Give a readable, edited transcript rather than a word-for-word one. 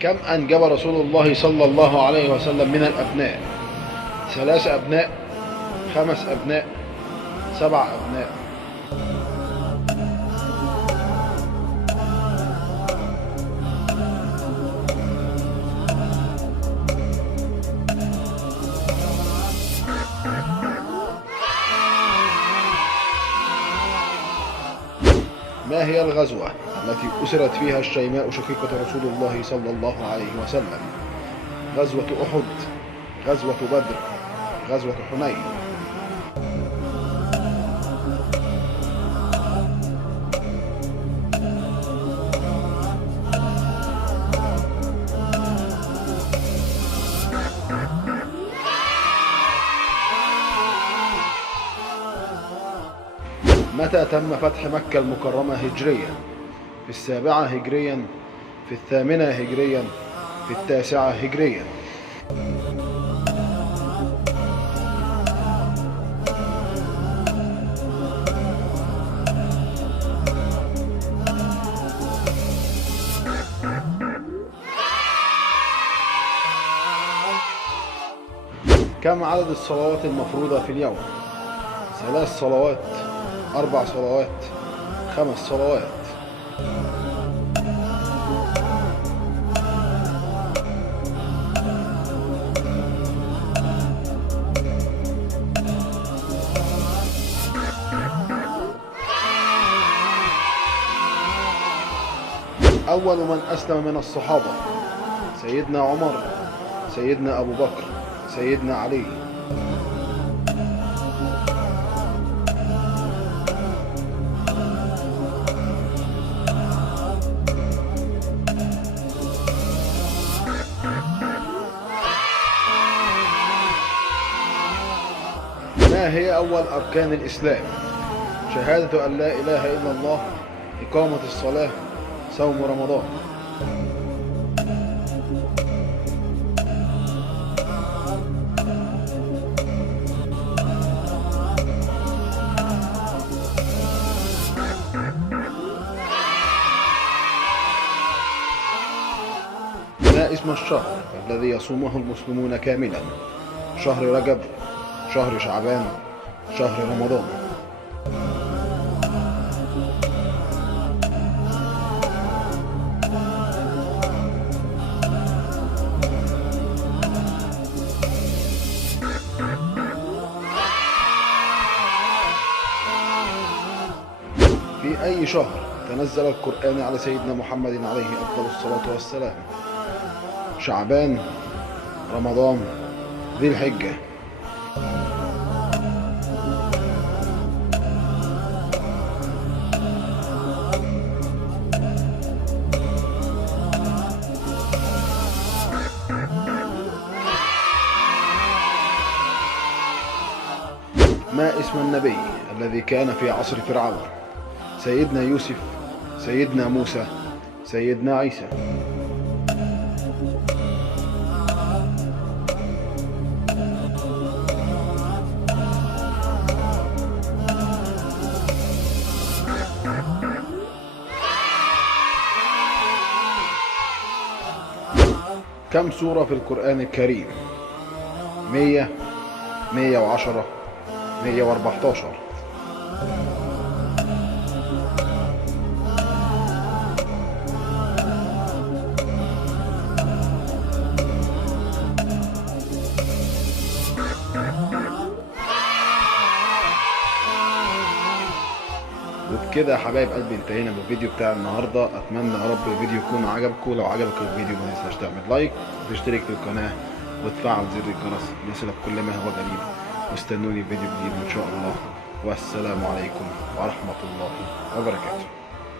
كم أنجب رسول الله صلى الله عليه وسلم من الأبناء؟ 3 أبناء، 5 أبناء، 7 أبناء. ما هي الغزوة التي أسرت فيها الشيماء شقيقة رسول الله صلى الله عليه وسلم؟ غزوة أحد، غزوة بدر، غزوة حنين. متى تم فتح مكة المكرمة هجريا؟ في 7 هجريا، في 8 هجريا، في 9 هجريا. كم عدد الصلوات المفروضة في اليوم؟ 3 صلوات، 4 صلوات، 5 صلوات. أول من أسلم من الصحابة؟ سيدنا عمر، سيدنا أبو بكر، سيدنا علي. ما هي أول أركان الإسلام؟ شهادة أن لا إله إلا الله، إقامة الصلاة، صوم رمضان. ما اسم الشهر الذي يصومه المسلمون كاملا؟ شهر رجب، شهر شعبان، شهر رمضان. في أي شهر تنزل القرآن على سيدنا محمد عليه أفضل الصلاة والسلام؟ شعبان، رمضان، ذي الحجة. ما اسم النبي الذي كان في عصر فرعون؟ سيدنا يوسف، سيدنا موسى، سيدنا عيسى. كم سورة في القرآن الكريم؟ 100، 110، 114. وبكده يا حبايب قلبي انتهينا من الفيديو بتاع النهارده. اتمنى يا رب الفيديو يكون عجبكم. لو عجبك الفيديو ما تنساش تعمل لايك وتشترك في القناه وتفعل زر الجرس ليصلك كل ما هو جديد. واستنوني في فيديو جديد ان شاء الله. والسلام عليكم ورحمه الله وبركاته.